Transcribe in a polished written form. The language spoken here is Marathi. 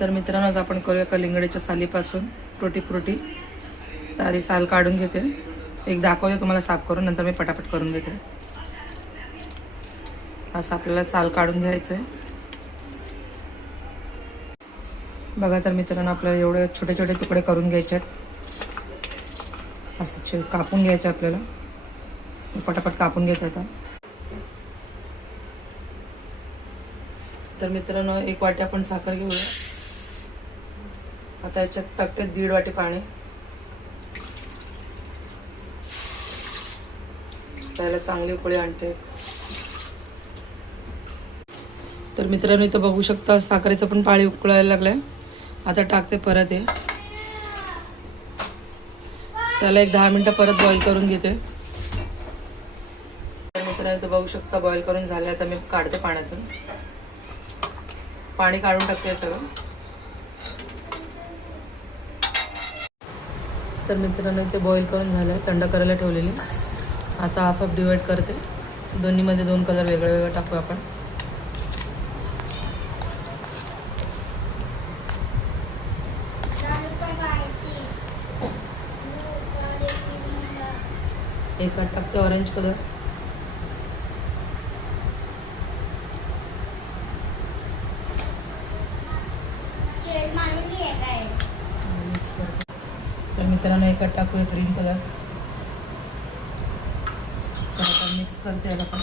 तर मित्रांनो आज आपण करूया कलिंगडीच्या सालीपासून टुटी फ्रुटी. तर आधी साल काढून घेते, एक दाखवते तुम्हाला साफ करून, नंतर मी पटापट करून घेते. असं आपल्याला साल काढून घ्यायचं आहे. बघा तर मित्रांनो आपल्याला एवढे छोटे छोटे तुकडे करून घ्यायचे आहेत. असं कापून घ्यायचं आपल्याला. पटापट कापून घेत आता. तर मित्रांनो 1 वाटी आपण साखर घेऊया. आता याच्यात टाकते 1.5 वाटी पाणी. त्याला चांगली उकळी आणते. तर मित्रांनो इथं बघू शकता साखरेचं पण पाणी उकळायला लागलंय. आता टाकते परत हे. चला 10 मिनिटं परत बॉईल करून घेते. तर मित्रांनो इथं बघू शकता बॉईल करून झाले. आता मी काढते पाण्यातून. पाणी काढून टाकते सगळं. तर मित्रांनो इथे बॉईल करून झालं, थंड करायला ठेवलेली. आता हाफ डिवाइड करते. दोन्हीमध्ये 2 कलर वेगळे वेगळे टाकू आपण. एकात टाकते ऑरेंज कलर. तर मित्रांनो एकात टाकूया ग्रीन कलर. चला आता मिक्स करते याला पण.